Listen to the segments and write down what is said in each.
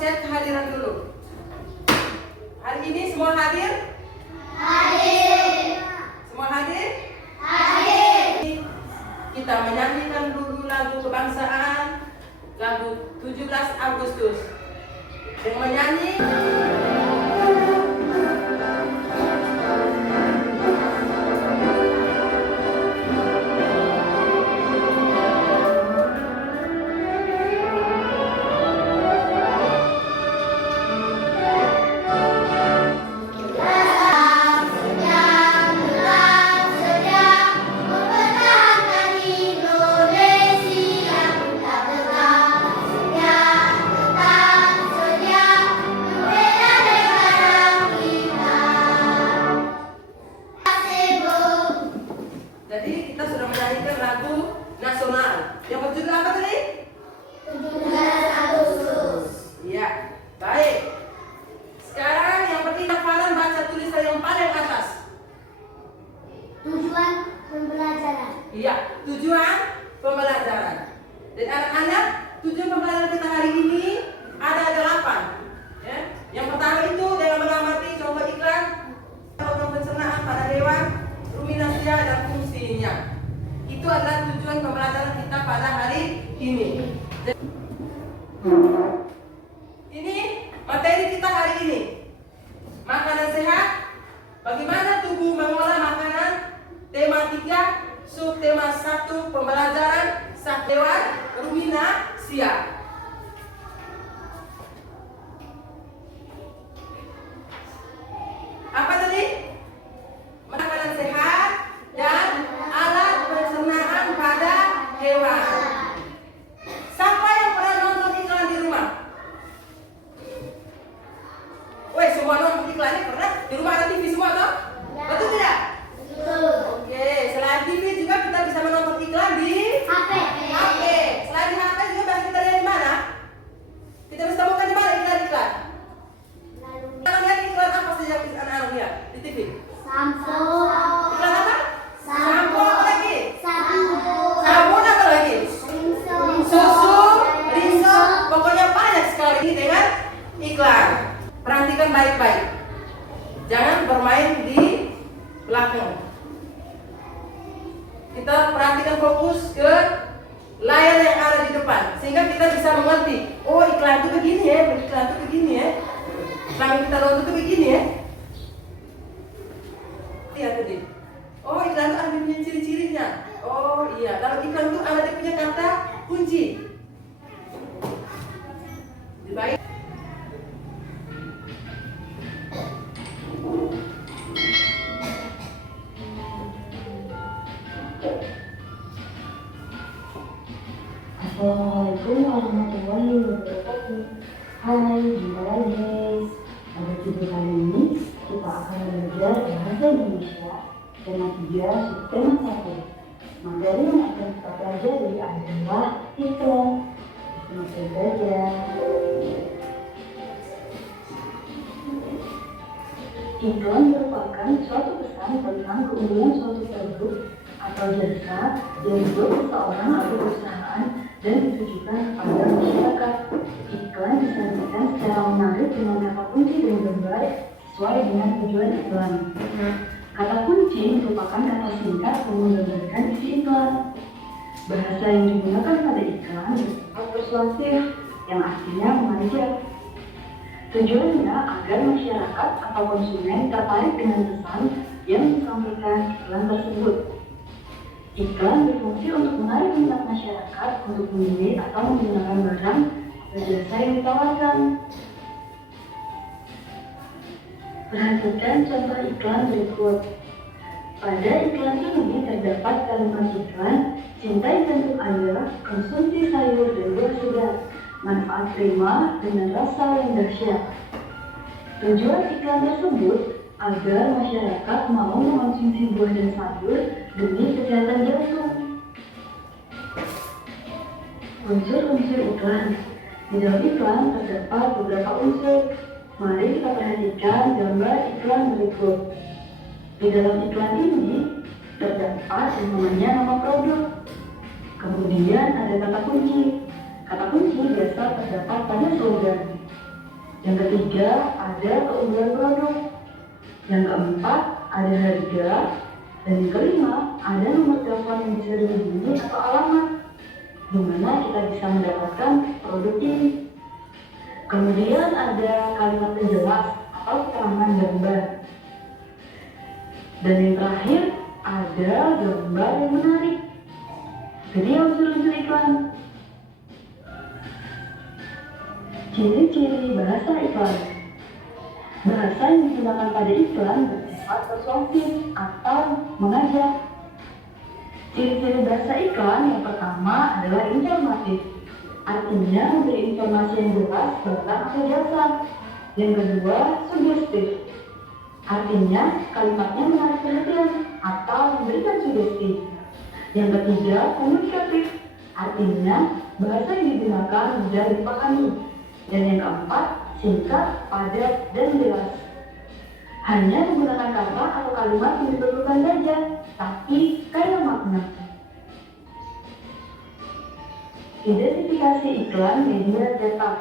cek kehadiran dulu. Hari ini semua hadir? Hadir. Semua hadir? Hadir. Kita menyanyikan dulu lagu kebangsaan, lagu 17 Agustus. Yang menyanyi nasional. Yang berjudul apa tadi? 17 Agustus. Iya, baik. Sekarang yang penting hafalan baca tulisan yang paling atas. Tujuan pembelajaran. Iya, tujuan pembelajaran. Dan anak-anak, tujuan pembelajaran kita hari ini ada 8. Ya. Yang pertama itu dengan mengamati contoh iklan program pencernaan pada hewan, ruminansia dan fungsinya. Itu adalah tujuan pembelajaran kita pada hari ini. Ini materi kita hari ini. Makanan sehat, bagaimana tubuh mengolah makanan, tema 3, subtema 1, pembelajaran hewan, ruminansia. Apa tadi? Makanan sehat dan alat pencernaan pada hewan. Siapa yang pernah nonton iklan di rumah? Woi, semua nonton iklannya pernah? Di rumah ada TV semua toh? Betul tidak? Betul. Oke, selain TV juga kita bisa menonton iklan di HP. HP. Selain di HP juga bisa kita lihat di mana? Kita bisa temukan di mana iklan-iklan? Kita lihat iklan apa saja yang anak-anak lihat di TV? Sampo. Iklan apa? Sampo apa lagi? Sabun. Sabun apa lagi? Rinso. Susu, rinso, pokoknya banyak sekali ini dengan iklan. Perhatikan baik-baik. Jangan bermain di belakang. Kita perhatikan fokus ke layar yang ada di depan sehingga kita bisa mengerti. Oh, iklan itu begini ya, iklan itu begini ya. Iklan kita nonton itu begini ya. Lihat tadi. Oh, iklan itu ada punya ciri-cirinya. Oh iya, dalam iklan itu ada dia punya kata kunci. Baik. Assalamualaikum warahmatullahi wabarakatuh. Hai, jumpa lagi guys. Pada video kali ini kita akan belajar bahasa Indonesia tema 3 subtema 1. Materi yang akan kita pelajari adalah iklan. Langsung saja. Iklan merupakan suatu pesan tentang keunggulan suatu produk atau jasa yang dibuat seseorang atau perusahaan dan ditujukan kepada masyarakat. Iklan disajikan secara menarik dengan kata kunci dan gambar sesuai dengan tujuan iklan. Kata kunci merupakan kata singkat yang menggambarkan isi iklan. Bahasa yang digunakan pada iklan bersifat persuasif, yang artinya mengajak. Tujuannya agar masyarakat atau konsumen tertarik dengan pesan yang disampaikan iklan tersebut. Iklan berfungsi untuk menarik minat masyarakat untuk membeli atau menggunakan barang atau jasa yang ditawarkan. Perhatikan contoh iklan berikut. Pada iklan ini terdapat kalimat iklan, cintai jantung Anda, konsumsi sayur dan buah segar, manfaat prima dengan rasa yang dahsyat. Tujuan iklan tersebut agar masyarakat mau mengonsumsi buah dan sayur demi kesehatan jantung. Unsur-unsur iklan. Di dalam iklan terdapat beberapa unsur. Mari kita perhatikan gambar iklan berikut. Di dalam iklan ini terdapat yang namanya nama produk. Kemudian ada kata kunci. Kata kunci biasa terdapat pada slogan. Yang ketiga, ada keunggulan produk. Yang keempat, ada harga. Dan yang kelima, ada nomor telepon yang bisa dihubungi atau alamat di mana kita bisa mendapatkan produk ini. Kemudian ada kalimat penjelas atau keterangan gambar. Dan yang terakhir, ada gambar yang menarik. Jadi unsur-unsur iklan. Ciri-ciri bahasa iklan. Bahasa yang digunakan pada iklan bersifat persuasif atau mengajak. Ciri-ciri bahasa iklan yang pertama adalah informatif. Artinya memberi informasi yang jelas tentang atau jasa. Yang kedua, sugestif. Artinya kalimatnya menarik perhatian atau memberikan sugesti. Yang ketiga, komunikatif. Artinya bahasa yang digunakan mudah dipahami. Dan yang keempat, singkat, padat, dan jelas. Hanya menggunakan kata atau kalimat yang diperlukan saja, tapi kaya makna. Identifikasi iklan media cetak.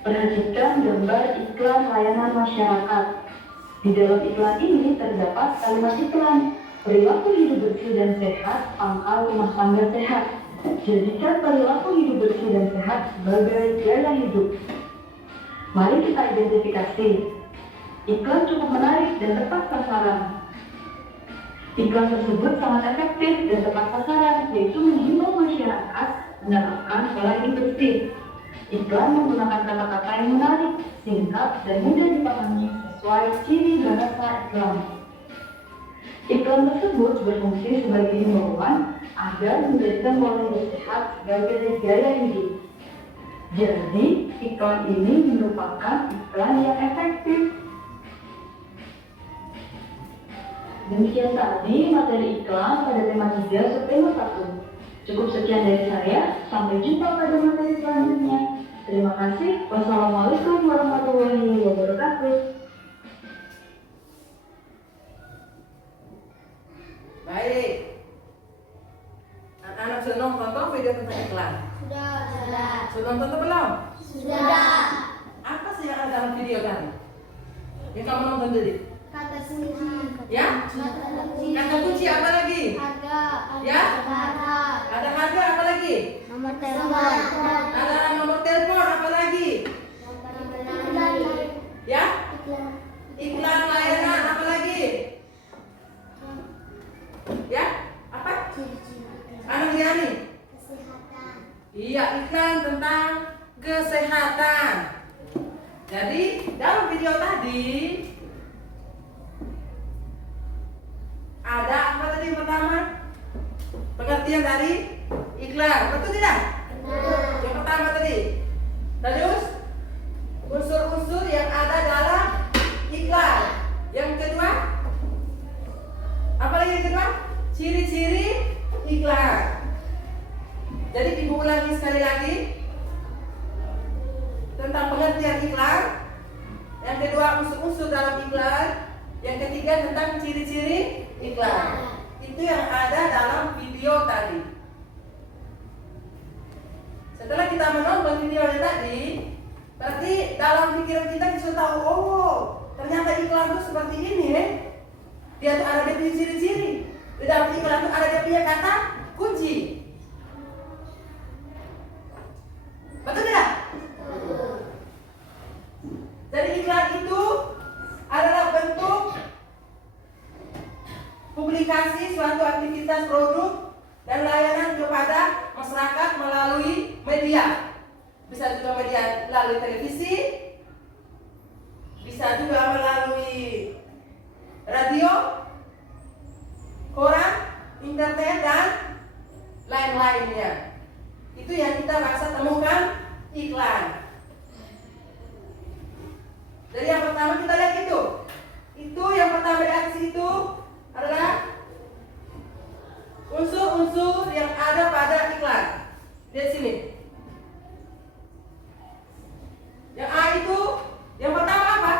Perhatikan gambar iklan layanan masyarakat. Di dalam iklan ini terdapat kalimat iklan, perilaku hidup bersih dan sehat, pangkal rumah tangga sehat. Jadikan perilaku hidup bersih dan sehat sebagai gaya hidup. Mari kita identifikasi. Iklan cukup menarik dan tepat sasaran. Iklan tersebut sangat efektif dan tepat sasaran, yaitu menghimbau masyarakat menerapkan pola hidup bersih. Iklan menggunakan kata-kata yang menarik, singkat, dan mudah dipahami sesuai ciri bahasa iklan. Iklan tersebut berfungsi sebagai himbauan agar menjadikan pola hidup sehat sebagai gaya hidup. Jadi, iklan ini merupakan iklan yang efektif. Demikian tadi materi iklan pada tema 3 subtema 1. Cukup sekian dari saya, sampai jumpa pada materi selanjutnya. Terima kasih. Wassalamualaikum warahmatullahi wabarakatuh. Baik. Anak-anak sudah nonton video tentang iklan? Sudah nonton belum? Sudah. Apa sih yang ada dalam video tadi? Yang kamu nonton tadi? Kata kunci. Ya? Kata kunci apa lagi? Harga. Ya? Harga. Ada harga apa lagi? Nomor telepon. Ada nomor telepon apa lagi? Ya? Iklan layanan apa lagi? Ya? Apa? Anak Yani? Kesehatan. Iya, iklan tentang kesehatan. Jadi dalam video tadi ada apa tadi yang pertama? Pengertian dari iklan, betul tidak? Benar. Yang pertama tadi. Terus unsur-unsur yang ada dalam iklan. Yang kedua, apa lagi yang kedua? Ciri-ciri iklan. Jadi ibu ulangi sekali lagi tentang pengertian iklan. Yang kedua, unsur-unsur dalam iklan. Yang ketiga, tentang ciri-ciri iklan. Itu yang ada dalam video tadi. Setelah kita menonton video tadi, berarti dalam pikiran kita bisa tahu, oh ternyata iklan itu seperti ini ya. Dia tuh ada dia punya ciri-ciri. Di dalam iklan itu ada dia punya kata kunci. Betul tidak? Jadi iklan itu adalah bentuk publikasi suatu aktivitas produk dan layanan kepada masyarakat melalui media. Bisa juga media melalui televisi, bisa juga melalui radio, koran, internet, dan lain-lainnya. Itu yang kita bisa temukan iklan. Jadi yang pertama kita lihat itu. Itu yang pertama reaksi itu adalah unsur-unsur yang ada pada iklan. Lihat sini. Yang A itu yang pertama apa?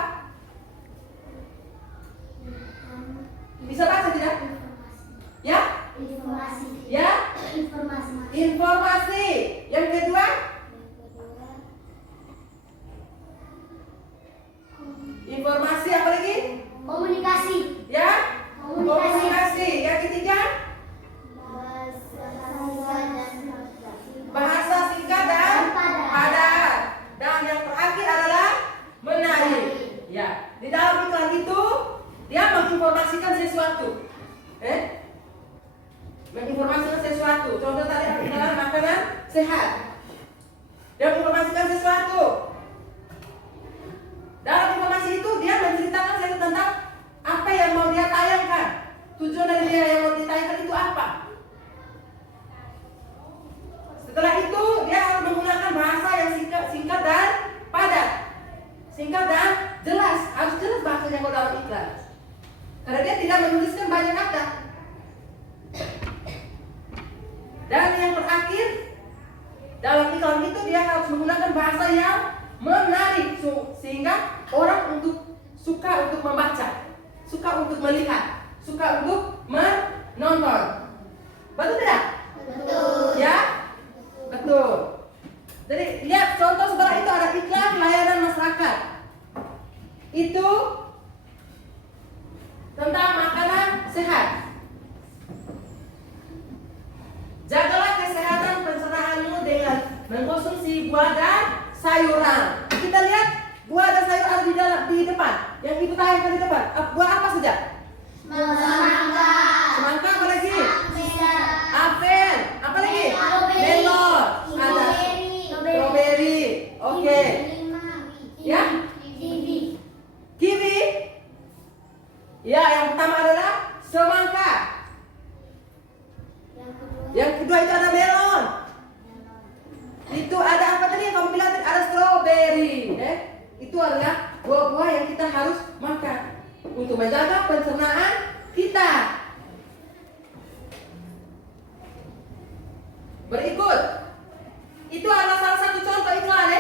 Bisa baca tidak? Ya? Informasi. Ya? Informasi. Informasi. Yang kedua? sesuatu. Contoh tadi adalah makanan sehat. Dia menginformasikan sesuatu. Dalam informasi itu dia menceritakan sesuatu tentang apa yang mau dia tayangkan. Tujuan dari dia yang mau ditayangkan itu apa? Setelah itu dia harus menggunakan bahasa yang singkat dan padat. Singkat dan jelas. Harus jelas bahasanya kalau dalam iklan. Karena dia tidak menuliskan banyak kata. Dan yang terakhir, dalam iklan itu dia harus menggunakan bahasa yang menarik sehingga orang suka untuk membaca, suka untuk melihat, suka untuk menonton. Betul tidak? Betul. Ya? Betul. Jadi lihat contoh setelah itu ada iklan layanan masyarakat. Itu tentang makanan sehat. Jagalah kesehatan pencernaanmu dengan mengkonsumsi buah dan sayuran. Kita lihat buah dan sayur ada di depan. Yang ibu tayangkan di depan. Buah apa saja? Semangka. Semangka, apa lagi? Apel. Apel. Apa lagi? Strawberry. Melon. Ada strawberry. Oke. Ya? Kiwi. Ya, yang pertama adalah semangka. Yang kedua itu ada melon. Itu ada apa tadi yang kamu bilang tadi? Ada strawberry. Itu adalah buah-buah yang kita harus makan untuk menjaga pencernaan kita. Berikut, itu adalah salah satu contoh iklan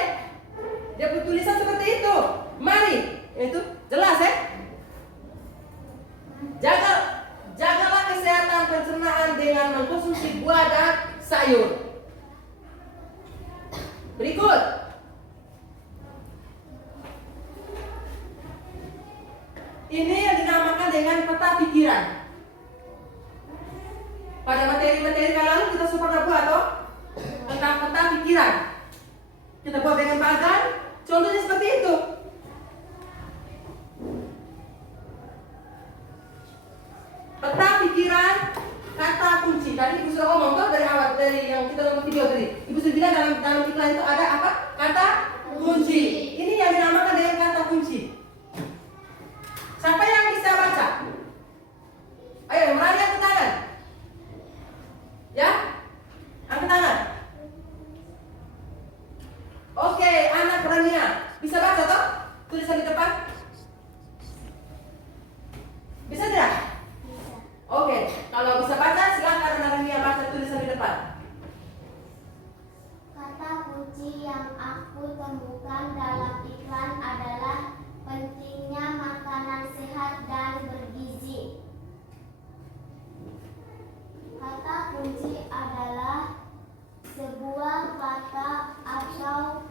Dia bertulisan seperti itu. Mari, itu jelas Jagalah kesehatan pencernaan dengan mengkonsumsi buah dan sayur. Berikut. Ini yang dinamakan dengan peta pikiran. Pada materi-materi kali lalu kita sudah pernah buat tentang peta pikiran. Kita buat dengan bagan. Contohnya seperti itu. Peta pikiran kata kunci. Tadi ibu sudah ngomong dari awal, dari yang kita nonton video tadi. Ibu sudah bilang dalam iklan itu ada apa? Kata kunci. Ini yang dinamakan dengan kata kunci. Siapa yang bisa baca? Ayo, yang berani angkat tangan. Ya? Angkat tangan. Oke, anak Rania. Bisa baca toh? Tulisan di depan. Bisa tidak? Oke, kalau bisa baca silakan anak Rania baca tulisan di depan. Kata kunci yang aku temukan dalam iklan adalah pentingnya makanan sehat dan bergizi. Kata kunci adalah sebuah kata atau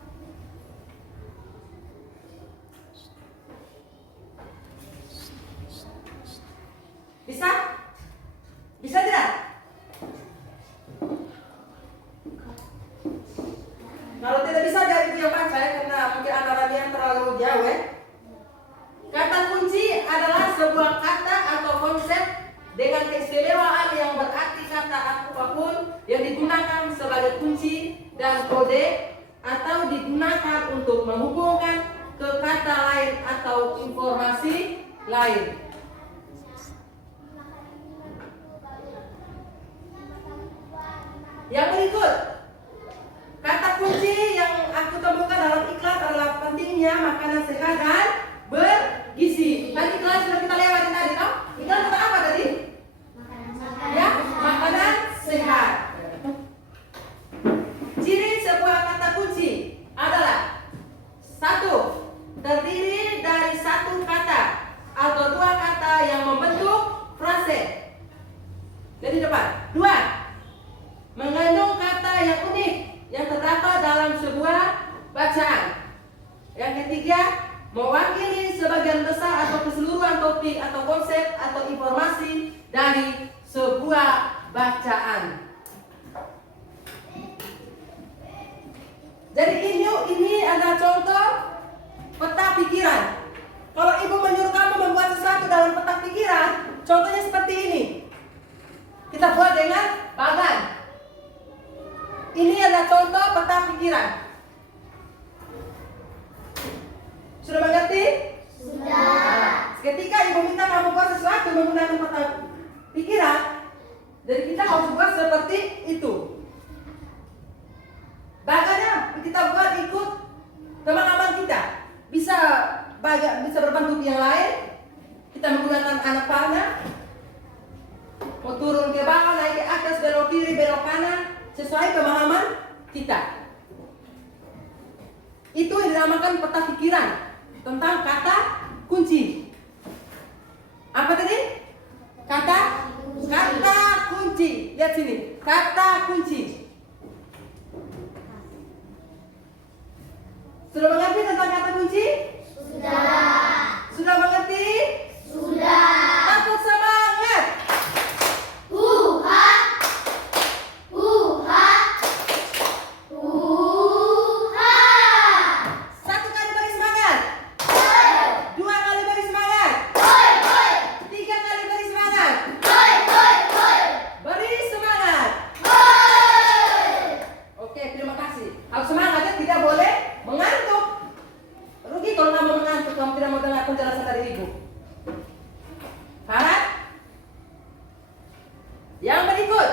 Bisa? Bisa tidak? Kalau tidak bisa biar ibu yang baca karena mungkin anak Rania terlalu jauh Kata kunci adalah sebuah kata atau konsep dengan keistimewaan yang berarti kata apapun yang digunakan sebagai kunci dan kode atau digunakan untuk menghubungkan ke kata lain atau informasi lain. Yang berikut, kata kunci yang aku temukan dalam iklan adalah pentingnya makanan sehat dan bergizi. Tadi iklan sudah kita lewati tadi, toh? Iklan tentang apa tadi? Ya, makanan sehat. Ciri sebuah kata kunci adalah 1. Terdiri dari satu kata atau dua kata yang membentuk frase. Jadi depan. 2. Mengandung kata yang unik yang terdapat dalam sebuah bacaan. Yang ketiga, mewakili sebagian besar atau keseluruhan topik atau konsep atau informasi dari sebuah bacaan. Jadi ini adalah contoh peta pikiran. Kalau ibu menyuruh kamu membuat sesuatu dalam peta pikiran, contohnya seperti ini. Kita buat dengan bagan. pikiran. Sudah mengerti? Sudah. Ketika ibu minta kamu buat sesuatu menggunakan peta pikiran, jadi kita harus buat seperti itu. Bagaimana kita buat ikut teman-teman kita, bisa berbantu yang lain. Kita menggunakan anak panah, mau turun ke bawah, naik ke atas, belok kiri, belok kanan, sesuai pemahaman kita. Itu yang dinamakan peta pikiran tentang kata kunci. Apa tadi? Kata kunci. Lihat sini, kata kunci. Sudah mengerti tentang kata kunci? Sudah. Sudah mengerti? Sudah. Tepuk semangat. Uha. Uha. Uha. Satu kali beri semangat. Hoi. Dua kali beri semangat. Hoi, hoi. Tiga kali beri semangat. Hoi, hoi, hoi. Beri semangat. Hoi. Oke, terima kasih. Harus semangatnya tidak boleh mengantuk. Rugi kalau kamu mengantuk, kamu tidak mau dengar penjelasan dari ibu. Paham? Yang berikut.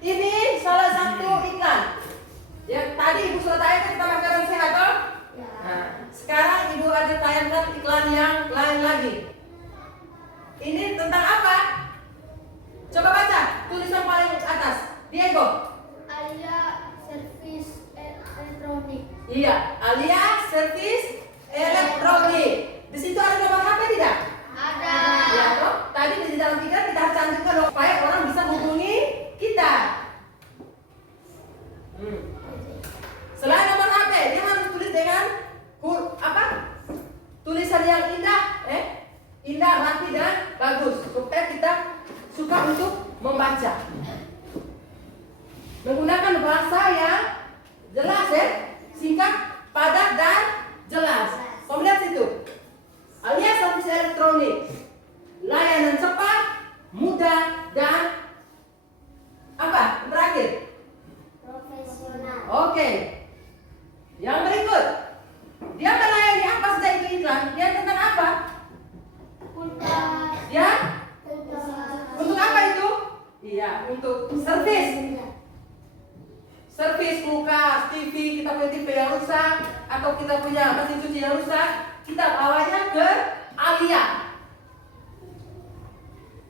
Ini salah satu iklan. Yang tadi ibu sudah tayangkan kita makanan sehat, toh? Nah, sekarang ibu ada tayangkan iklan yang lain lagi. Ini tentang apa? Coba baca tulisan paling atas. Diego. Alia servis elektronik. Iya, alias servis elektronik. Di situ ada nomor HP tidak? Ada. Ya, toh? Tadi di dalam pikiran kita harus cantumkan supaya orang bisa hubungi kita. Selain nomor HP, dia harus tulis dengan tulisan yang indah, indah, rapi dan bagus supaya kita suka untuk membaca. Menggunakan bahasa yang jelas, singkat, padat dan jelas. Kamu lihat situ. Alias servis elektronik, layanan cepat, mudah dan apa? Terakhir. Profesional. Oke. Yang berikut. Dia melayani apa saja itu iklan? Dia tentang apa? Kulkas. Ya? Kulkas. Untuk apa itu? Iya, untuk servis. Servis kulkas, TV, kita punya TV yang rusak atau kita punya mesin cuci yang rusak, kita bawanya ke Alia.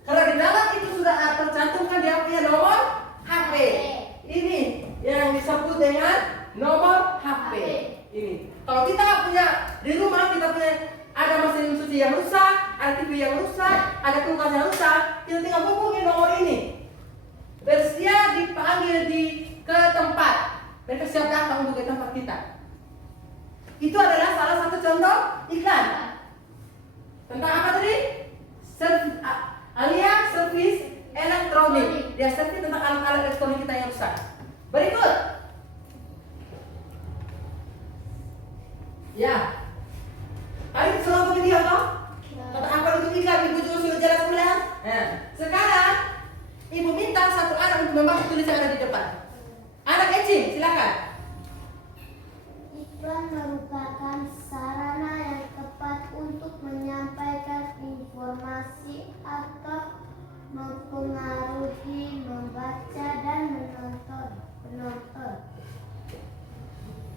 Kalau di dalam itu sudah tercantumkan dia punya nomor HP. Ini yang disebut dengan nomor HP. Ini. Kalau kita punya di rumah, kita punya ada mesin cuci yang rusak, ada TV yang rusak, ada kulkas yang rusak, kita tinggal hubungi nomor ini. Bersedia dipanggil ke tempat. Mereka siap datang untuk ke tempat kita. Itu adalah salah satu contoh iklan. Tentang apa tadi? Alias servis elektronik. Dia servis tentang alat-alat elektronik kita yang rusak. Berikut. Ya. Tadi sudah video toh? Tentang apa itu iklan? Ibu juga sudah jelas pulang. Nah, sekarang ibu minta satu anak untuk membaca tulisan yang ada di depan. Anak kecil, silakan. Iklan merupakan sarana yang tepat untuk menyampaikan informasi atau mempengaruhi membaca dan menonton penonton.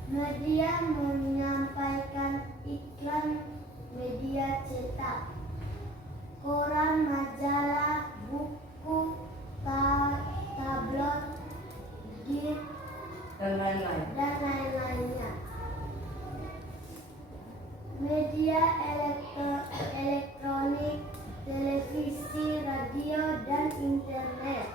Media menyampaikan iklan media cetak, koran, majalah, buku, tabloid, game, Dan lain-lain. dan lain-lainnya. Media elektronik, televisi, radio, dan internet.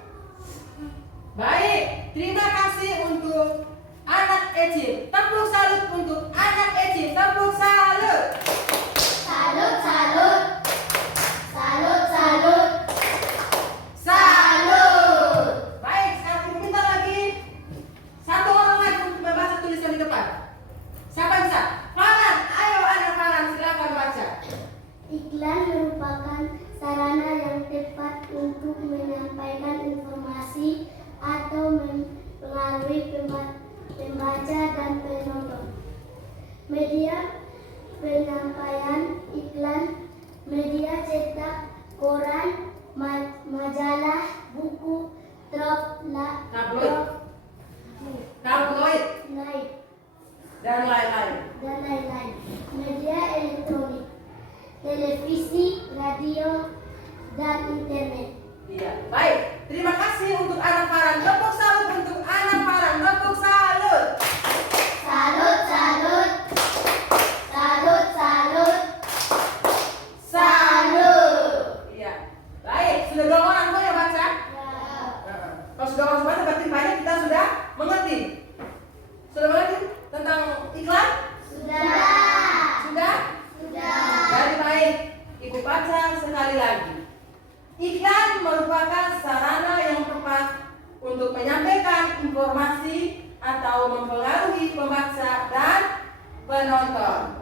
Baik, terima kasih untuk anak Eci. Tepuk salut untuk anak Eci. Tepuk salut. Salut, salut. Salut, salut. Salut. Baik, sekarang ibu minta lagi satu orang lagi untuk membaca tulisan di depan. Siapa yang bisa? Farhan, ayo anak Farhan, silakan baca. Iklan merupakan sarana yang tepat untuk menyampaikan informasi atau mempengaruhi majalah, buku, tabloid, lain, dan lain-lain. media elektronik, televisi, radio, dan internet. Iya, baik. Terima kasih untuk anak Farhan. Tepuk salut untuk anak Farhan. Tepuk salut. Salut, salut, salut, salut, salut. Iya. Baik, sudah berapa orang tuh yang baca? Kalau sudah orang baca berarti banyak kita sudah mengerti. Sudah mengerti tentang iklan? Sudah. Sudah? Jadi baik, Ibu baca sekali lagi. Iklan merupakan sarana yang tepat untuk menyampaikan informasi atau mempengaruhi pembaca dan penonton.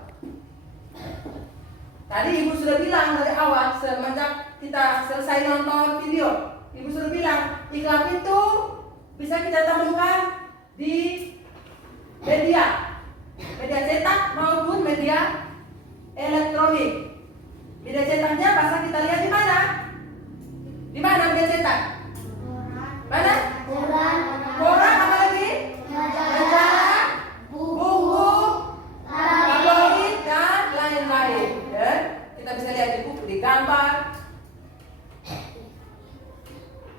Tadi Ibu sudah bilang dari awal semenjak kita selesai nonton video, Ibu sudah bilang iklan itu bisa kita temukan di media cetak maupun media elektronik. Media cetaknya pasal kita lihat di mana? Di mana media cetak? Mana? Koran apa lagi? Majalah, buku, tabloid dan lain-lain. Dan kita bisa lihat di buku, di gambar.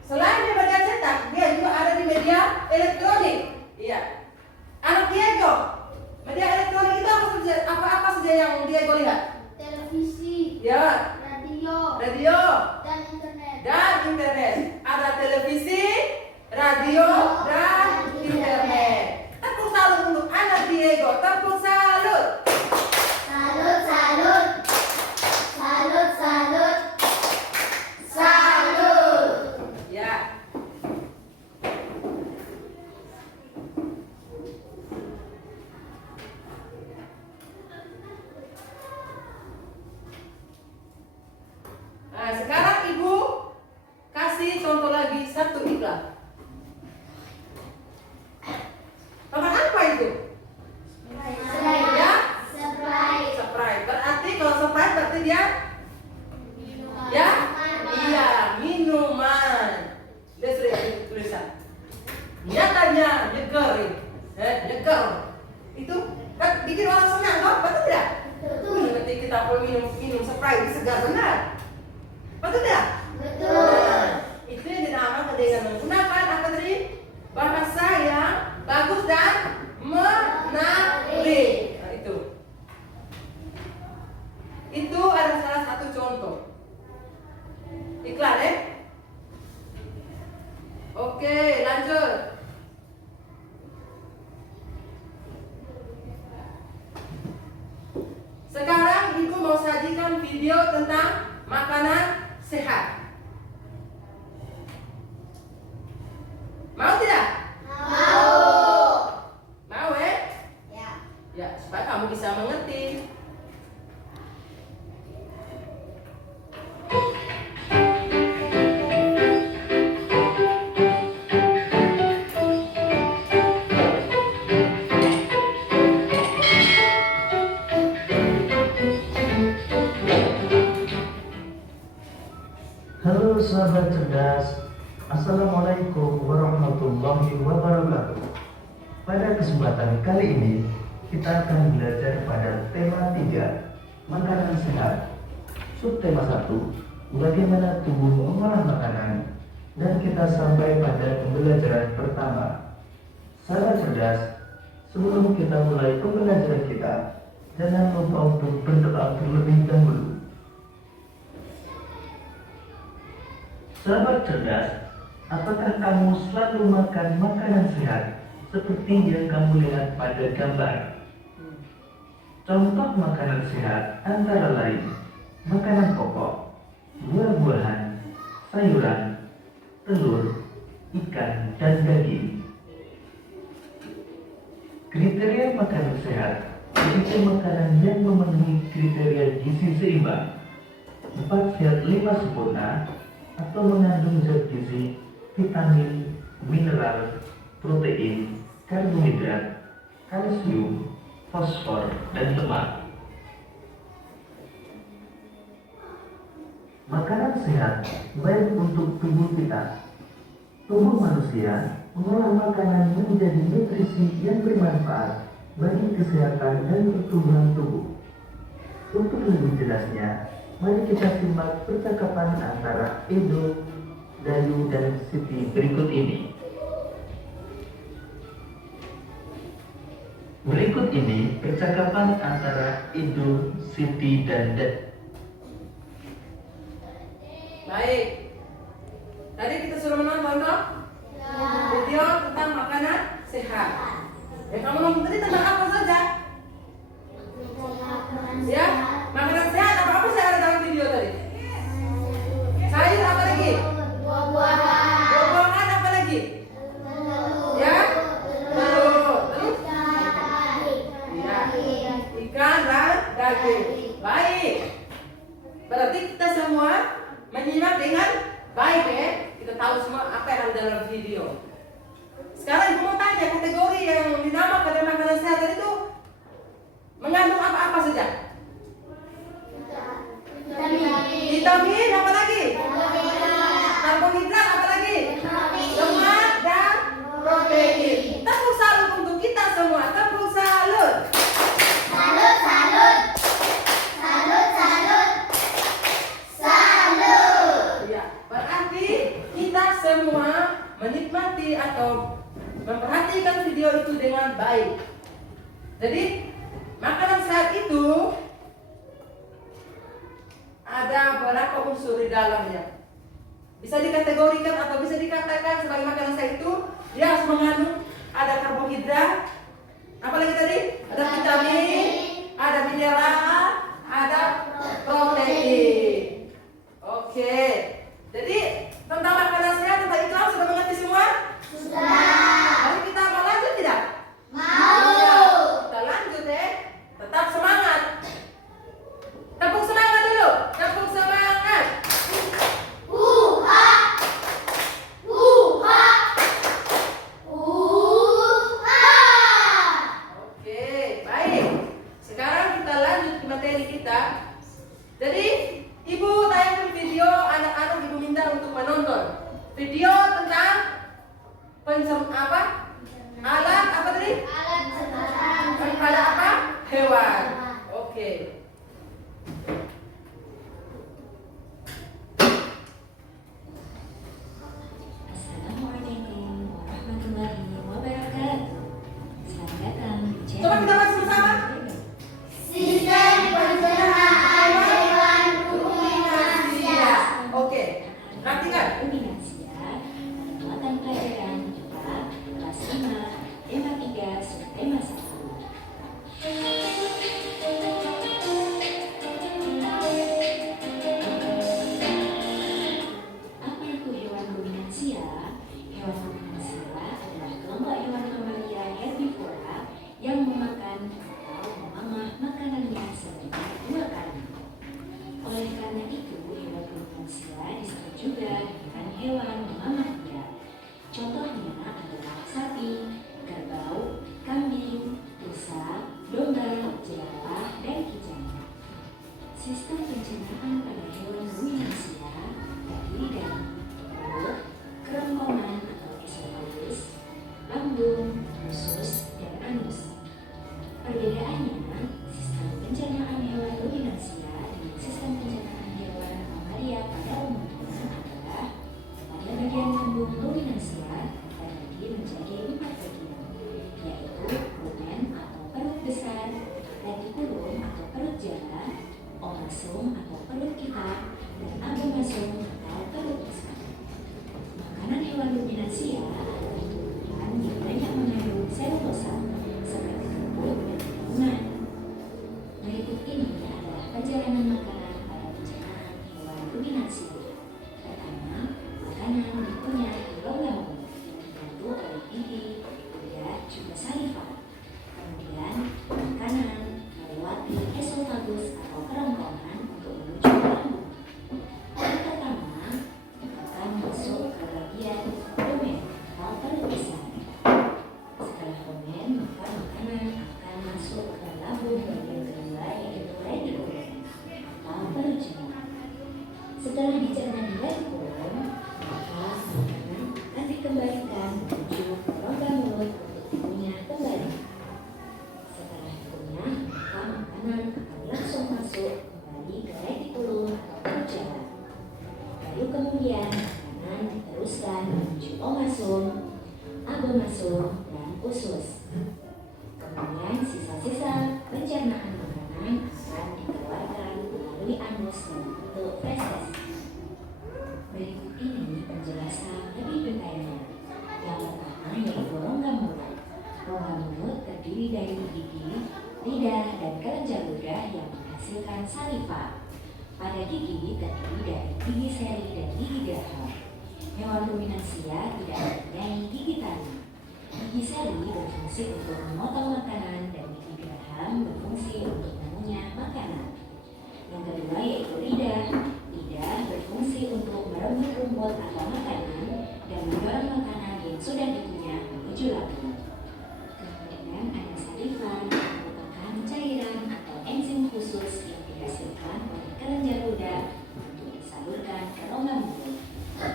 Selain di media cetak, dia juga ada di media elektronik. Iya. Anak Diego, media elektronik itu apa saja yang Diego lihat? Televisi, Ya. Radio dan internet. Ada televisi, radio dan internet. Tepuk salut untuk anak Diego. Tepuk salut. Salut, salut, salut, salut, salut. Ya. Nah, sekarang Ibu kasih contoh lagi satu iklan. Tentang apa itu? Ya? Sprite. Berarti kalau Sprite berarti dia ya? Iya, minuman. Dia sudah ada tulisan. Nyatanya nyeger. Nyeger. Itu kan bikin orang senang, toh? Betul tidak? Berarti kita perlu minum Sprite segar benar. Betul tidak? Nah, itu yang dinamakan dengan menggunakan apa tadi? Bahasa yang bagus dan menarik. Nah, itu adalah salah satu contoh iklan, Oke, lanjut. Sekarang Ibu mau sajikan video tentang makanan sehat. Mau tidak? Mau, Ya, supaya kamu bisa mengerti. Halo sahabat cerdas, Assalamualaikum warahmatullahi wabarakatuh. Pada kesempatan kali ini, kita akan belajar pada tema 3, makanan sehat. Subtema 1, bagaimana tubuh mengolah makanan. Dan kita sampai pada pembelajaran pertama. Sahabat cerdas, sebelum kita mulai pembelajaran kita, jangan lupa untuk berdoa terlebih dahulu. Sahabat cerdas, apakah kamu selalu makan makanan sehat seperti yang kamu lihat pada gambar? Contoh makanan sehat antara lain makanan pokok, buah-buahan, sayuran, telur, ikan, dan daging. Kriteria makanan sehat yaitu makanan yang memenuhi kriteria gizi seimbang, 4 sehat 5 sempurna, atau mengandung zat gizi, vitamin, mineral, protein, karbohidrat, kalsium, fosfor, dan lemak. Makanan sehat baik untuk tubuh kita. Tubuh manusia mengolah makanan menjadi nutrisi yang bermanfaat bagi kesehatan dan pertumbuhan tubuh. Untuk lebih jelasnya, mari kita simak percakapan antara Edo, Dayu, dan Siti berikut ini. Berikut ini percakapan antara Edo, Siti, dan Dayu. Baik. Tadi kita sudah menonton toh? Video tentang makanan sehat. Ya, kamu nonton tadi tentang apa saja? Ya, makanan sehat apa sih ada dalam video tadi? Sayur apa lagi? Buah-buahan apa lagi? Ya, telur. Terus? Ya, ikan dan daging. Baik. Berarti kita semua menyimak dengan baik ya. Kita tahu semua apa yang ada dalam video. Sekarang ibu mau tanya, kategori yang dinamakan pada makanan sehat itu mengandung apa-apa saja? Vitamin apa lagi? Karbohidrat apa lagi? Lemak dan protein. Tepuk salut untuk kita semua. Tepuk salut. Ya, berarti kita semua menikmati atau memperhatikan video itu dengan baik. Jadi makanan sehat itu ada berapa unsur di dalamnya? Bisa dikategorikan atau bisa dikatakan sebagai makanan sehat itu dia harus mengandung ada karbohidrat, apalagi tadi? Ada vitamin, ada mineral, ada protein. Oke. Jadi tentang makanan sehat tentang iklan sudah mengerti semua? Mari kita mau lanjut tidak? Ya, kita lanjut ya. Tetap semangat. Tepuk semangat dulu. Tepuk semangat. Oke, baik. Sekarang kita lanjut ke materi kita. Jadi, ibu tayangkan video anak-anak ibu minta untuk menonton video tentang alat apa tadi? Pada apa? Hewan. Oke. Assalamualaikum warahmatullahi wabarakatuh. Selamat datang di channel. Coba kita bahas bersama. Sistem pencernaan hewan Ruminansia. Oke. Perhatikan. Ruminansia pada muatan pelajaran IPA kelas 5, tema 3, subtema 1. Apa itu hewan ruminansia? Hewan ruminansia adalah kelompok hewan mamalia herbivora yang memakan atau memamah makanannya sebanyak 2 kali. Oleh karena itu, hewan ruminansia disebut juga dengan hewan memamah liar. Contohnya adalah sapi, kerbau, kambing, rusa, domba, jerapah, dan kijang. Sistem pencernaan pada hewan ruminansia terdiri dari perut, kerongkongan atau esophagus, lambung, usus, dan anus. Perbedaannya, sistem pencernaan hewan ruminansia dengan sistem pencernaan hewan mamalia pada umumnya adalah pada bagian lambung ruminansia terbagi menjadi 4 bagian, yaitu rumen atau perut besar, retikulum atau perut jala, omasum atau perut kita, dan abomasum atau perut besar. Makanan hewan ruminansia adalah tumbuhan yang banyak mengandung selulosa seperti rumput dan dedaunan. Berikut ini adalah perjalanan makanan pada pencernaan hewan ruminansia. Pertama, makanan dikunyah di rongga mulut yang dibantu oleh pipi, lidah, juga saliva. Kemudian, makanan melewati esophagus atau kerongkongan untuk menuju ke lambung. Yang pertama akan masuk ke bagian rumen atau dikembalikan menuju rongga mulut untuk dikunyah kembali. Setelah dikunyah, maka makanan akan langsung masuk kembali ke retikulum atau perut jalan. Baru kemudian makanan diteruskan menuju omasum, abomasum, dan usus. Kemudian sisa-sisa pencernaan makanan akan dikeluarkan melalui anus dalam bentuk feses. Berikut ini penjelasan lebih detailnya. Yang pertama yaitu rongga mulut. Rongga mulut terdiri dari gigi, lidah, dan kelenjar ludah yang menghasilkan saliva. Pada gigi terdiri dari gigi seri dan gigi geraham. Hewan ruminansia tidak mempunyai gigi taring. Gigi seri berfungsi untuk memotong makanan dan gigi geraham berfungsi untuk mengunyah makanan. Yang kedua yaitu lidah. Lidah berfungsi untuk merembut rumput atau makanan dan mendorong makanan yang sudah dikunyah menuju lambung. Kemudian ada saliva yang merupakan cairan atau enzim khusus yang dihasilkan oleh kelenjar ludah untuk disalurkan ke rongga mulut.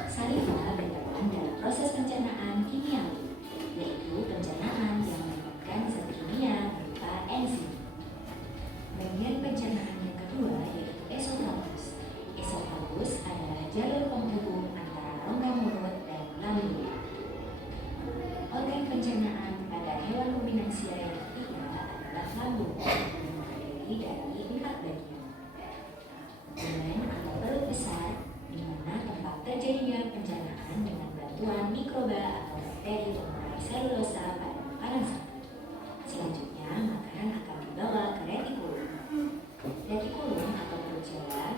Saliva berperan dalam proses pencernaan kimiawi, yaitu pencernaan yang melibatkan zat kimia berupa enzim. Bagian pencernaan yang kedua yaitu esofagus. Esofagus adalah jalur penghubung antara rongga mulut dan lambung. Organ pencernaan pada hewan ruminansia yang ketiga adalah lambung yang terdiri dari 4 bagian. Rumen atau perut besar, di mana tempat terjadinya pencernaan dengan bantuan mikroba atau bakteri pengurai selulosa pada makanan sapi. Selanjutnya, makanan akan dibawa ke retikulum. Retikulum atau perut jalan,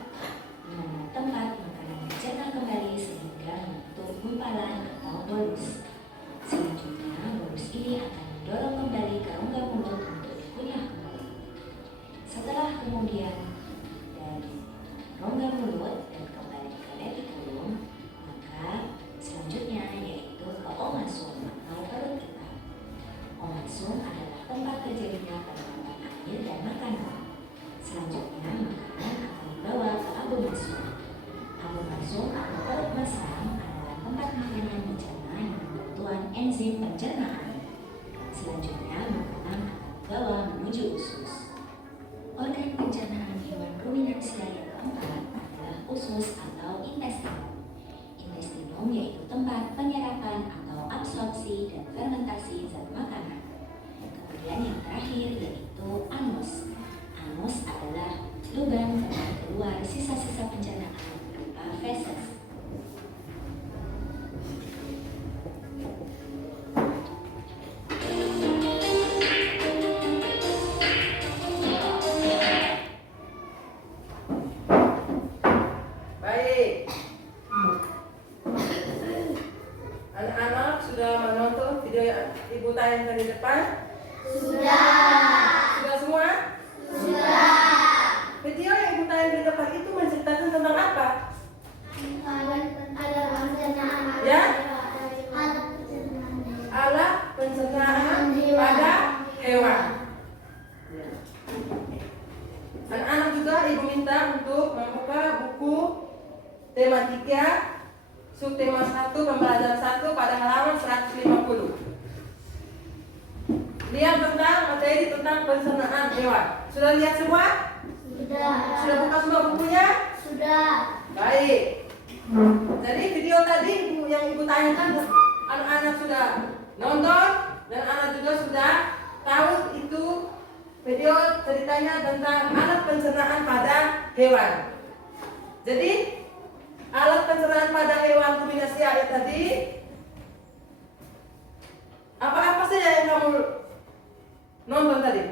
di mana tempat makanan dicerna kembali sehingga membentuk gumpalan atau bolus. Selanjutnya, bolus ini akan mendorong kembali ke rongga mulut untuk dikunyah kembali. Setelah kemudian dari rongga mulut dan kembali ke retikulum, maka selanjutnya yaitu ke omasum atau perut kita. Omasum adalah tempat terjadinya penampungan air dan makanan. Selanjutnya makanan akan dibawa ke abomasum. Abomasum atau perut masam adalah tempat makanan dicerna dengan bantuan enzim pencernaan. Selanjutnya makanan akan dibawa menuju usus. Organ pencernaan hewan ruminansia yang keempat adalah usus atau intestinum. Intestinum yaitu tempat penyerapan atau absorpsi dan fermentasi zat makanan. Kemudian yang terakhir yaitu anus. Anus adalah lubang tempat keluar sisa-sisa pencernaan berupa feses. Baik. Anak-anak sudah menonton video yang Ibu tayangkan di depan? Sudah semua? Video yang Ibu tayangkan di depan itu menceritakan tentang apa? Ya? Alat pencernaan pada hewan. Anak-anak juga Ibu minta untuk membuka buku tematika subtema 1 pembelajaran 1 pada halaman 150. Lihat tentang materi tentang pencernaan hewan. Sudah lihat semua? Sudah buka semua bukunya? Baik. Jadi video tadi yang Ibu tanyakan anak-anak sudah nonton dan anak juga sudah tahu itu video ceritanya tentang alat pencernaan pada hewan. Jadi alat pencernaan pada hewan ruminansia tadi apa-apa saja yang kamu nonton tadi?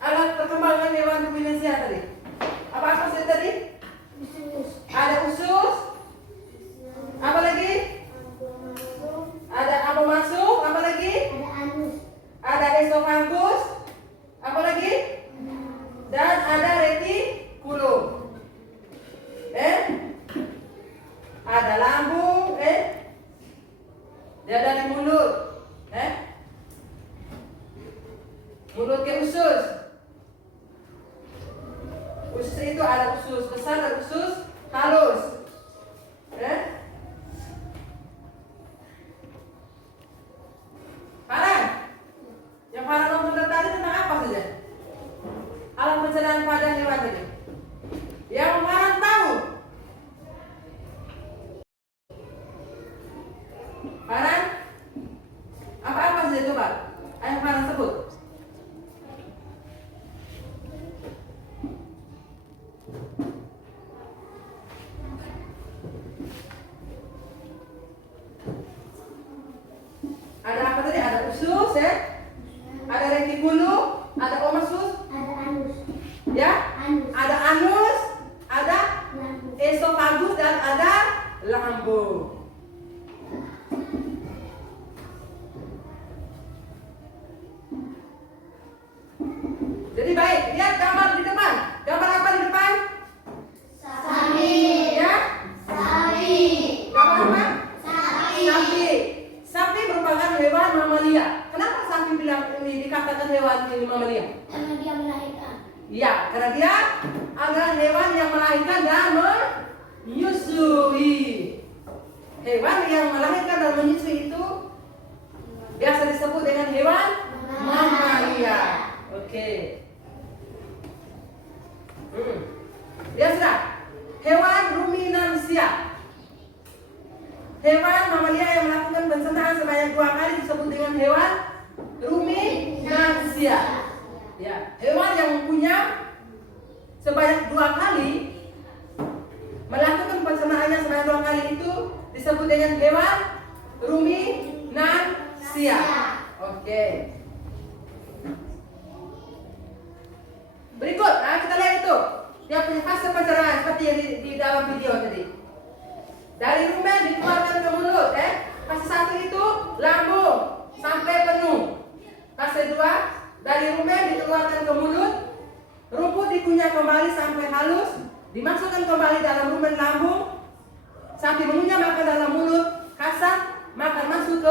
Alat perkembangan hewan ruminansia tadi. Apa-apa saja tadi? Ada usus. Apa lagi? Ada abomasum. Apa lagi? Ada esofagus. Apa lagi? Dan ada retikulum. Ada lambung. Dia dari mulut. Mulut ke usus. Usus itu ada usus besar dan usus halus. Farhan? Apa saja coba? Ayo Farhan sebut. Ada apa tadi? Ada usus ya? Ada retikulum, ada omasus, Ada anus. ya? Anus. Ada anus, ada Lambung. esofagus dan ada lambung. Jadi baik, lihat gambar di depan. Gambar apa di depan? Sapi. Ya? Sapi. Gambar apa? Sapi. Sapi. Sapi merupakan hewan mamalia. Kenapa sapi bilang ini dikatakan hewan ini mamalia? Karena dia melahirkan. Iya, karena dia adalah hewan yang melahirkan dan menyusui. Hewan yang melahirkan dan menyusui itu biasa disebut dengan hewan mamalia. Oke. Ya sudah. Hewan ruminansia. Hewan mamalia yang melakukan pencernaan sebanyak 2 kali disebut dengan hewan ruminansia. Ya, hewan yang punya sebanyak 2 kali melakukan pencernaannya sebanyak 2 kali itu disebut dengan hewan ruminansia. Oke. Berikut, nah kita lihat itu. Dia punya fase pencernaan seperti yang di dalam video tadi. Dari rumen dikeluarkan ke mulut, Fase 1 itu lambung sampai penuh. Fase 2 dari rumen dikeluarkan ke mulut, rumput dikunyah kembali sampai halus, dimasukkan kembali dalam rumen lambung, sampai mengunyah makan dalam mulut, kasar, makan masuk ke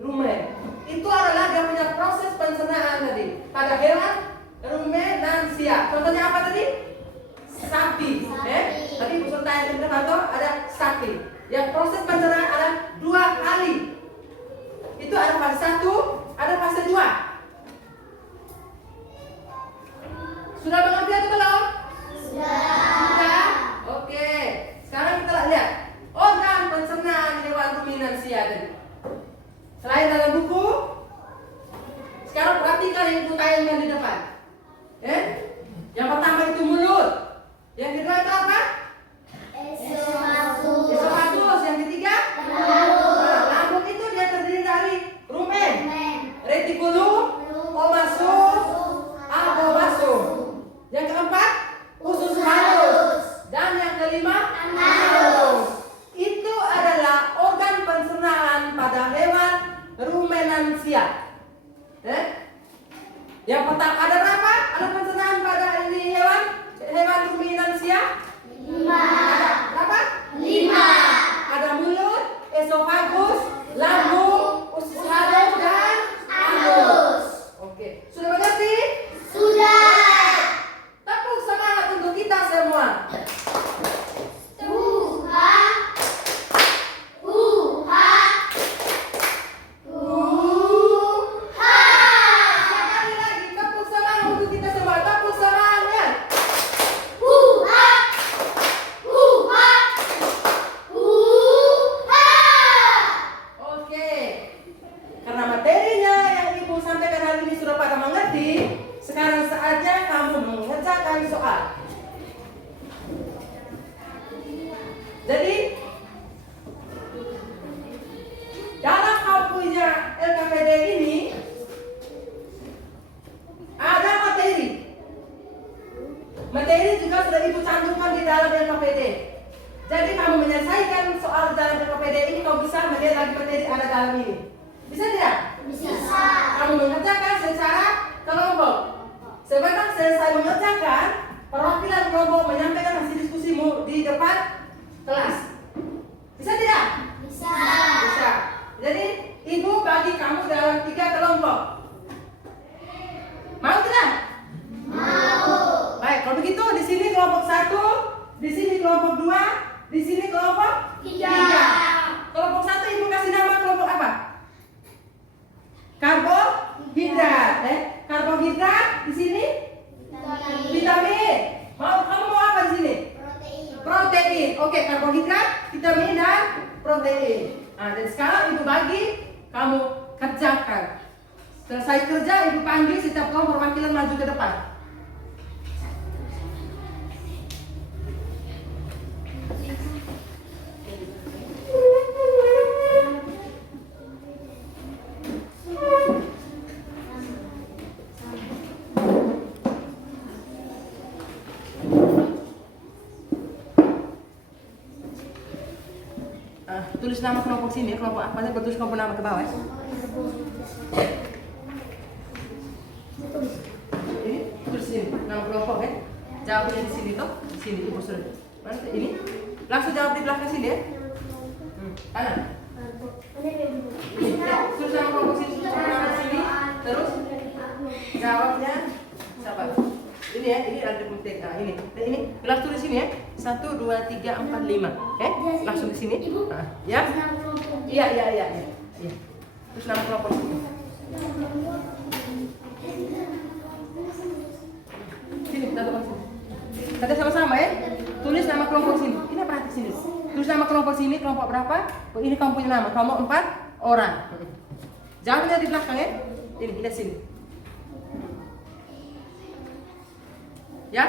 rumen. Itu adalah dia punya proses pencernaan tadi pada hewan ruminansia. Contohnya apa tadi? Sapi. Tadi peserta yang kita pantau ada sapi. Yang proses pencernaan ada 2 kali. Itu ada fase 1, ada fase 2. Sudah mengerti atau belum? Sudah. Oke. Sekarang kita lihat organ pencernaan hewan ruminansia tadi. Selain dalam buku, sekarang perhatikan yang itu tayangkan di depan. Yang pertama itu mulut. Yang kedua itu apa? Esofagus. Esofagus. Yang ketiga? Lambung. Nah, lambung itu dia terdiri dari rumen, retikulum, omasus, abomasum. Yang keempat, usus halus. Dan yang kelima, anus. Itu adalah organ pencernaan pada hewan ruminansia. Yang pertama ada berapa? Ada pencernaan pada ini hewan ruminansia? 5. Ada berapa? 5. Ada mulut, esofagus, lambung, usus halus dan anus. Oke, sudah mengerti? Sudah. Tepuk semangat untuk kita semua. Tuhan. Tuhan. Sekali lagi tepuk semangat untuk kita semua. Tepuk semangat. Tuhan. Tuhan. Tuhan. Oke. Karena materinya yang Ibu sampaikan hari ini sudah pada mengerti, sekarang saatnya kamu mengerjakan soal. Jadi dalam kau punya LKPD ini ada materi. Materi juga sudah Ibu cantumkan di dalam LKPD. Jadi kamu menyelesaikan soal dalam LKPD ini, kau bisa melihat lagi materi ada dalam ini. Bisa tidak? Bisa. Kamu mengerjakan secara kelompok. Sebentar selesai mengerjakan, perwakilan kelompok menyampaikan hasil diskusimu di depan kelas. Bisa tidak? Bisa. Bisa. Jadi Ibu bagi kamu dalam 3 kelompok. Mau tidak? Mau. Baik, kalau begitu di sini kelompok 1, di sini kelompok 2, di sini kelompok 3. Kelompok 1 Ibu kasih nama kelompok apa? Karbohidrat. Karbohidrat di sini vitamin. Kamu mau apa di sini? Protein. Protein. Oke, karbohidrat, vitamin dan protein. Nah, dan sekarang ibu bagi, kamu kerjakan. Selesai kerja, ibu panggil setiap kaum perwakilan maju ke depan. Tulis nama kelompok sini, kelompok apa sih? Bertulis kelompok nama ke bawah ya. Ini tulis sini, nama kelompok ya. Jawabnya di sini toh, di sini ibu suruh. Mana tuh? Ini langsung jawab di belakang sini ya. Kanan. Ini ya, tulis nama kelompok sini, nama sini, terus jawabnya siapa? Ini ya, ini ada penting. Nah, ini. Dan ini langsung tulis sini ya. 1 2 3 4 5. Langsung di sini. Nah, ya. Iya. Terus nama kelompok sini. Sini, datang sini. Kita sama-sama ya. Tulis nama kelompok sini. Ini praktik sini. Tulis nama kelompok sini, kelompok berapa? Ini kamu punya nama. Kelompok 4 orang. Jawabnya di belakang ya. Ini, lihat sini. Ya?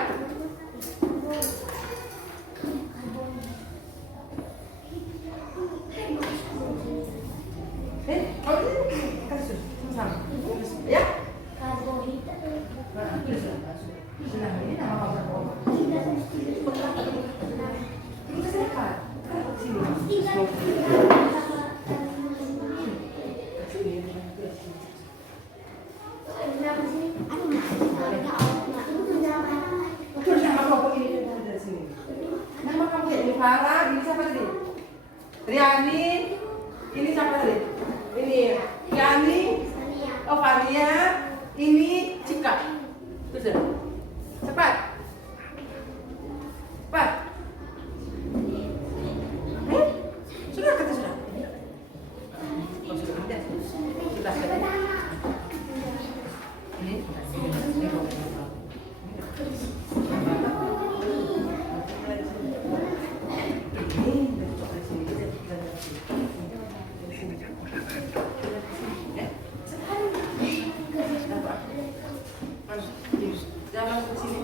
Kalau ini kasih sama-sama. Ya? Tulis lah. Ini nama kamu. Tulis apa? Sini. Tulis nama kelompok ini dari sini. Nama kamu ya, ini Farah, ini siapa tadi? Riani, ini siapa tadi? Ini Yani, oh Fania, ini Cika. Terus ya, cepat, cepat. Sudah kata sudah. Oh sudah ada. Sudah sudah. Ini. Jangan ke sini.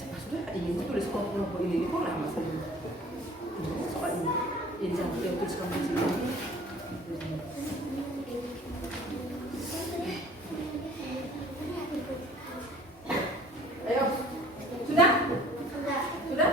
Cepat sudah, ini tulis kelompok ini lah masalahnya. Soal ini jangan dia tulis kelompok sini. Ayo, sudah? Sudah? Sudah.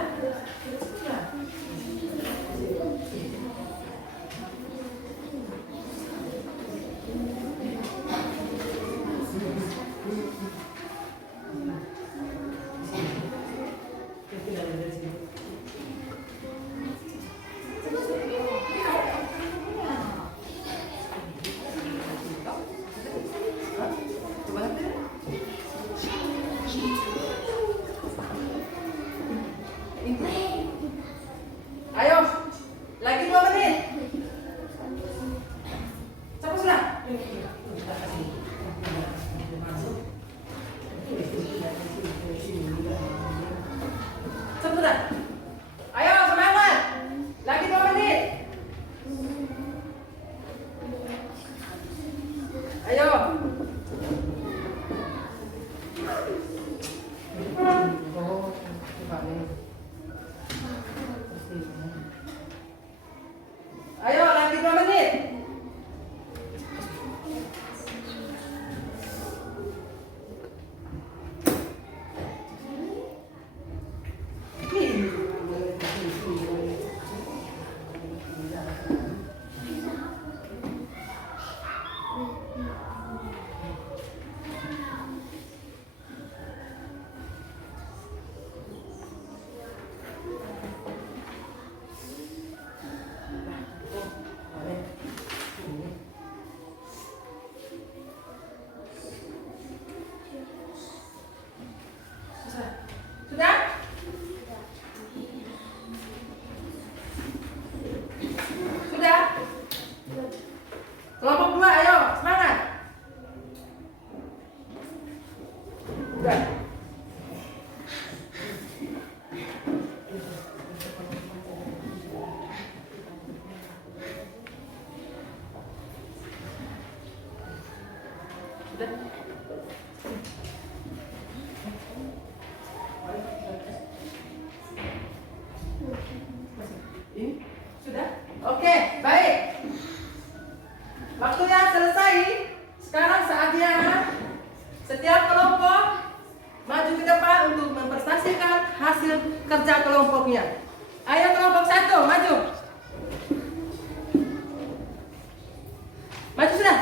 hasil kerja kelompoknya. Ayo kelompok 1, maju. Maju sudah.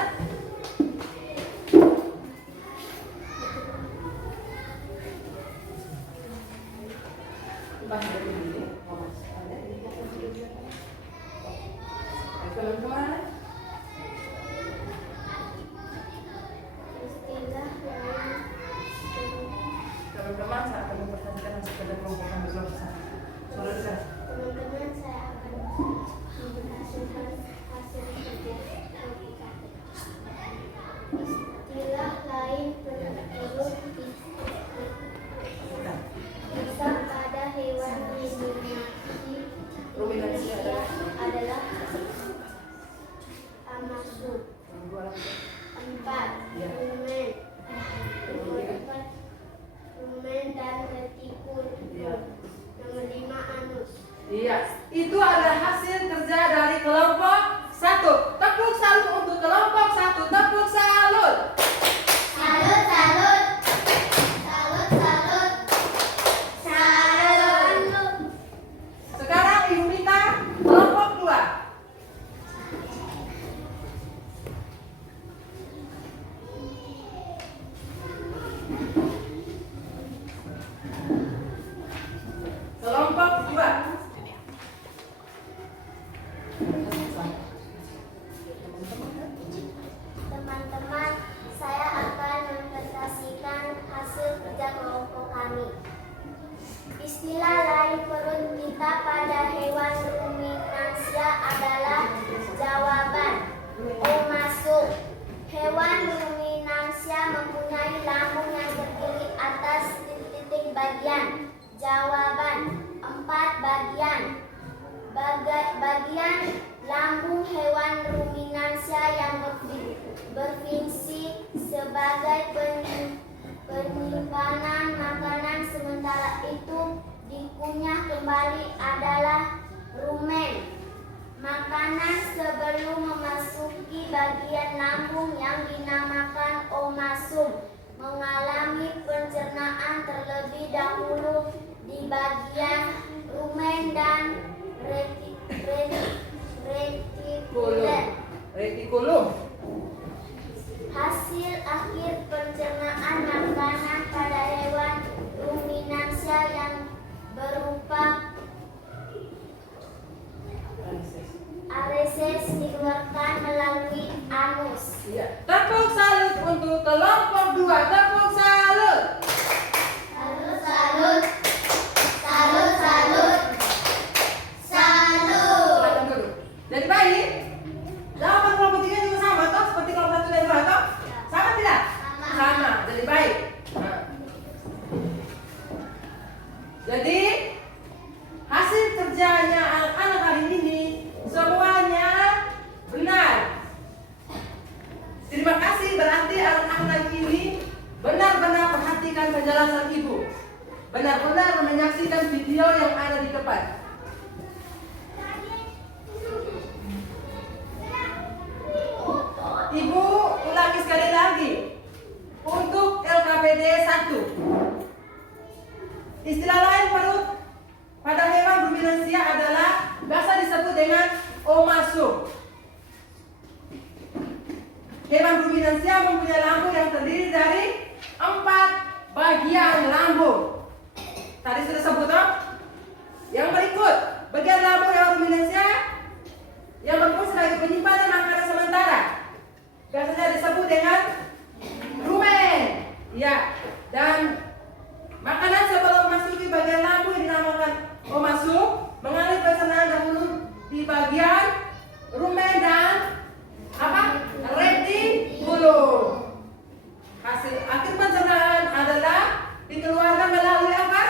Teman-teman, Istilah lain teman-teman saya akan memperhatikan hasil kerja kelompok kami bersama. Saudara saya. teman-teman, saya akan menghasilkan hasil kerja kelompok. Istilah lain penurut bisa pada hewan ruminasi adalah amasuk. 4. Rumen. Rumen dan retikul. Nomor 5. Anus. Iya, itu adalah hasil kerja dari kelompok 1. Tepuk salut untuk kelompok 1. Tepuk salut. Salut, salut. Salut, salut. Salut. Sekarang Ibu minta kelompok 2. Kelompok 2. Teman-teman, saya akan mempresentasikan hasil kerja kelompok kami. Istilah lain perut kita pada hewan ruminansia adalah jawaban. O masuk. Hewan ruminansia mempunyai lambung yang terdiri atas titik-titik bagian. Jawaban 4 bagian. Bagian lambung hewan ruminansia yang berfungsi sebagai penyimpanan makanan, sementara itu dikunyah kembali adalah rumen. Makanan sebelum memasuki bagian lambung yang dinamakan omasum mengalami pencernaan terlebih dahulu di bagian rumen dan Retikulum. Hasil akhir pencernaan makanan pada hewan ruminansia yang berupa areses dikeluarkan melalui anus. Iya. Tepuk salut untuk kelompok 2. Tepuk salut. Salut, salut. Salut, salut. Salut. Silakan duduk. Jadi baik. Jawaban kelompok 3 juga sama toh seperti kelompok 1 dan 2 toh? Sama tidak? Sama. Jadi baik. Nah. Jadi hasil kerjanya anak-anak hari ini semuanya benar. Terima kasih, berarti anak-anak ini benar-benar perhatikan penjelasan ibu. Benar-benar menyaksikan video yang ada di depan. Ibu ulangi sekali lagi. Untuk LKPD 1. Istilah lain perut pada hewan ruminansia adalah biasa disebut dengan omasum. Hewan ruminansia mempunyai lambung yang terdiri dari 4 bagian lambung. Tadi sudah sebut toh? Yang berikut, bagian lambung hewan ruminansia yang berfungsi sebagai penyimpanan makanan sementara biasanya disebut dengan rumen. Ya, dan makanan sebelum memasuki bagian lambung yang dinamakan omasum mengalami pencernaan dahulu di bagian rumen dan apa? Retikulum. Hasil akhir pencernaan adalah dikeluarkan melalui apa?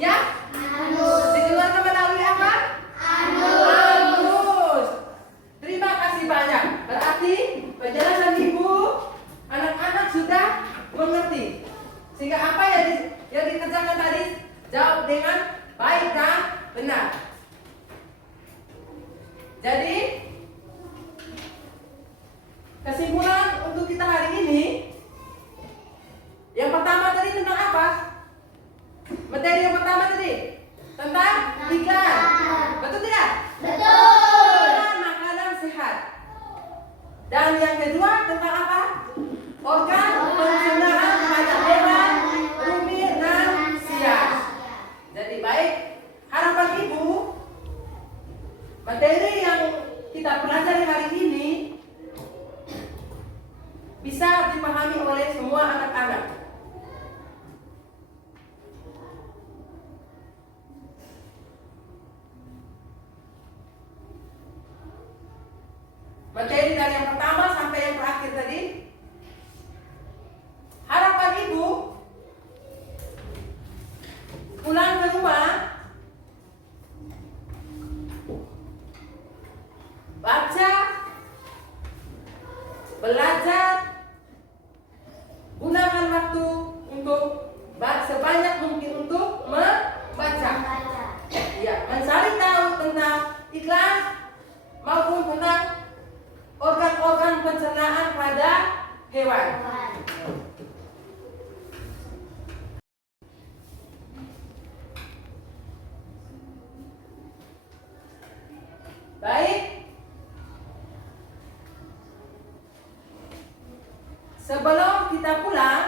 Ya? Dikeluarkan melalui apa? Anus. Terima kasih banyak. Berarti penjelasan ibu, anak-anak sudah mengerti. Sehingga apa yang dikerjakan tadi jawab dengan baik dan benar. Jadi kesimpulan untuk kita hari ini, yang pertama tadi tentang apa? Materi yang pertama tadi tentang iklan. Betul tidak? Betul. Tentang makanan sehat. Dan yang kedua tentang apa? Organ pencernaan pada hewan, rumit dan siang. Jadi baik, harapan ibu, materi yang kita pelajari hari ini bisa dipahami oleh semua anak-anak. Materi dari yang pertama sampai yang terakhir tadi, harapan ibu pulang ke rumah baca, belajar, gunakan waktu untuk sebanyak mungkin untuk membaca. Ya, mencari tahu tentang iklan maupun tentang organ-organ pencernaan pada hewan. Baik. Sebelum kita pulang,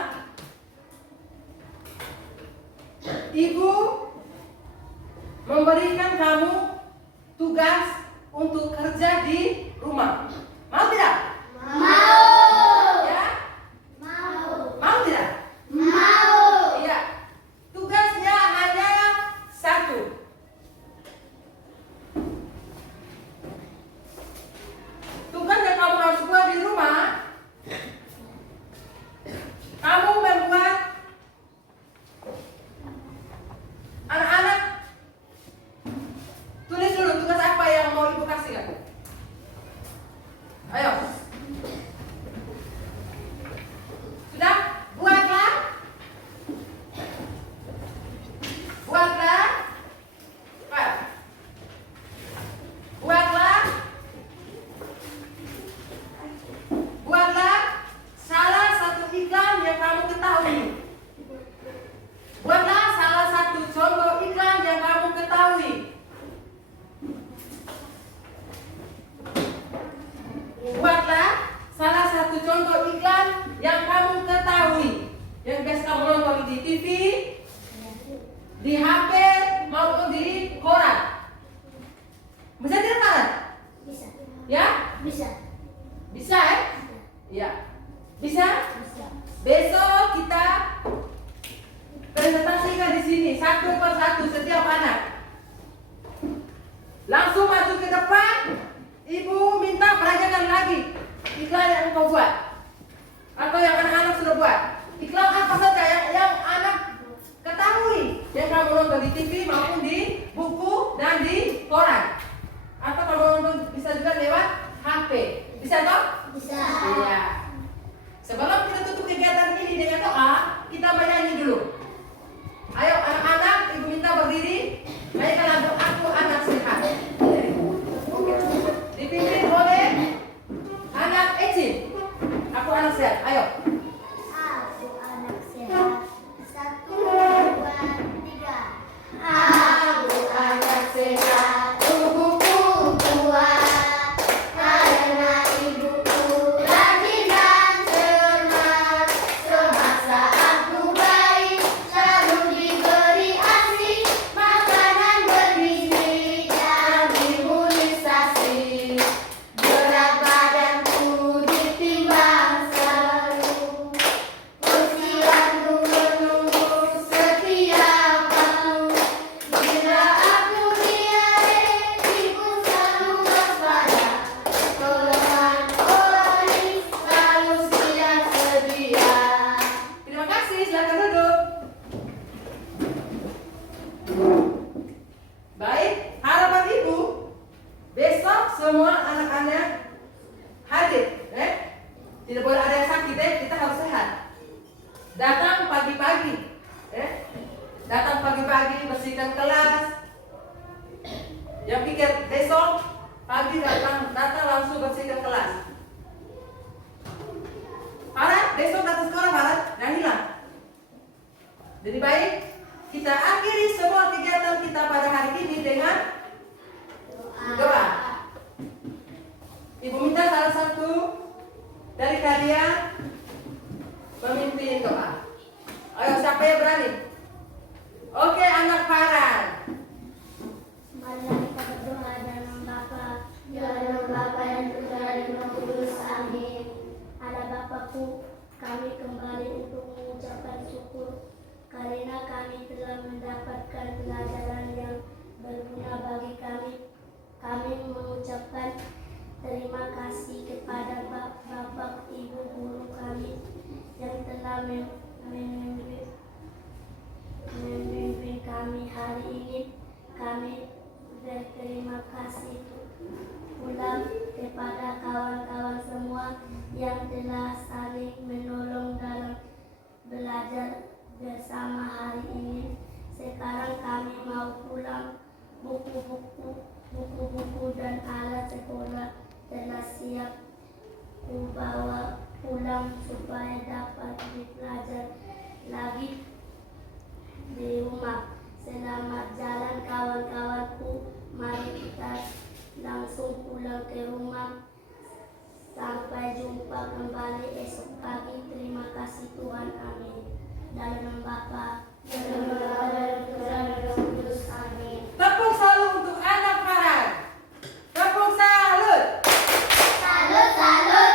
ibu memberikan kamu tugas untuk kerja di rumah. Mau tidak? Mau. Ya? Mau. Mau tidak? Mau. Iya. Tugasnya hanya satu. Tugas yang kamu harus buat di rumah, kamu membuat anak-anak tulis dulu tugas apa yang mau ibu kasihkan. Ayo. Sudah? Buatlah. Buatlah. Pak. Buatlah. Buatlah salah satu iklan yang kamu ketahui. Buatlah salah satu contoh iklan yang kamu ketahui. Buatlah salah satu contoh iklan yang kamu ketahui. Yang biasa kamu nonton di TV, di HP maupun di koran. Bisa tidak kan? Bisa. Ya? Bisa. Bisa ya? Iya. Bisa? Bisa. Besok kita presentasikan di sini satu persatu setiap anak. Langsung maju ke depan. Ibu minta pelajaran lagi iklan yang engkau buat atau yang anak-anak sudah buat. Iklan apa saja yang anak ketahui, yang kamu nonton di TV maupun di buku dan di koran, atau kamu nonton bisa juga lewat HP. Bisa toh? Bisa. Iya. Sebelum kita tutup kegiatan ini dengan doa, kita menyanyi dulu. Ayo anak-anak, ibu minta berdiri. Nyanyikan lagu Aku Anak Sehat. Dipimpin oleh anak Ecin. Aku anak sehat. Ayo. Aku anak sehat. 1, 2, 3. Aku anak sehat. Tubuhku kuat karena ibuku rajin dan cermat. Semasa aku bayi selalu diberi ASI, makanan bergizi dan imunisasi. Berat badanku ditimbang selalu, usiaku menunggu setiap waktu. Bila aku diare, ibu selalu waspada. Tolongan Oris selalu siap sedia. Terima kasih. Silakan duduk. Baik, harapan ibu besok semua anak-anak hadir. Tidak boleh ada yang sakit. Kita harus sehat. Datang pagi-pagi. Datang pagi-pagi, bersihkan kelas. Yang pikir besok pagi datang langsung bersihkan kelas. Farah, besok datang sekolah Farah, yang hilang. Jadi baik, Kita akhiri semua kegiatan kita pada hari ini dengan doa. Ibu minta salah satu dari kalian memimpin doa. Ayo, siapa yang berani? Oke, anak Farhan. Marilah kita berdoa dalam Bapa, dalam Bapa dan Putra dan Roh Kudus. Amin. Allah Bapakku, kami kembali untuk mengucapkan syukur karena kami telah mendapatkan pelajaran yang berguna bagi kami. Kami mengucapkan terima kasih kepada Bapak Ibu guru kami yang telah membimbing kami hari ini. Kami berterima kasih pula kepada kawan-kawan semua yang telah saling menolong dalam belajar bersama hari ini. Sekarang kami mau pulang. Buku-buku dan alat sekolah telah siap kubawa pulang supaya dapat belajar lagi di rumah. Selamat jalan kawan-kawanku. Mari kita langsung pulang ke rumah. Sampai jumpa kembali esok pagi. Terima kasih Tuhan. Amin. Dalam nama Bapa, dalam nama Bapa dan Putra dan Roh Kudus. Amin. Tepuk salut untuk anak Farhan. Tepuk salut. Salut, salut.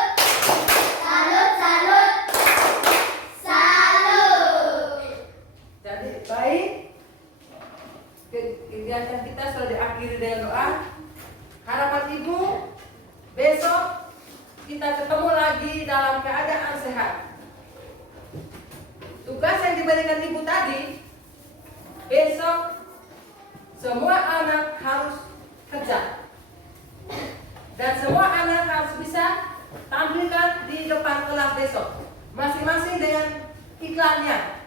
Salut, salut. Salut. Jadi baik, kegiatan kita sudah diakhiri dengan doa. Harapan ibu, besok kita ketemu lagi dalam keadaan sehat. Tugas yang diberikan ibu tadi, besok semua anak harus kerja. Dan semua anak harus bisa tampilkan di depan kelas besok. Masing-masing dengan iklannya.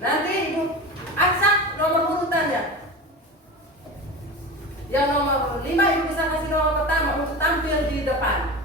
Nanti ibu acak nomor urutannya. Yang nomor 5 ibu bisa kasih nomor pertama untuk tampil di depan.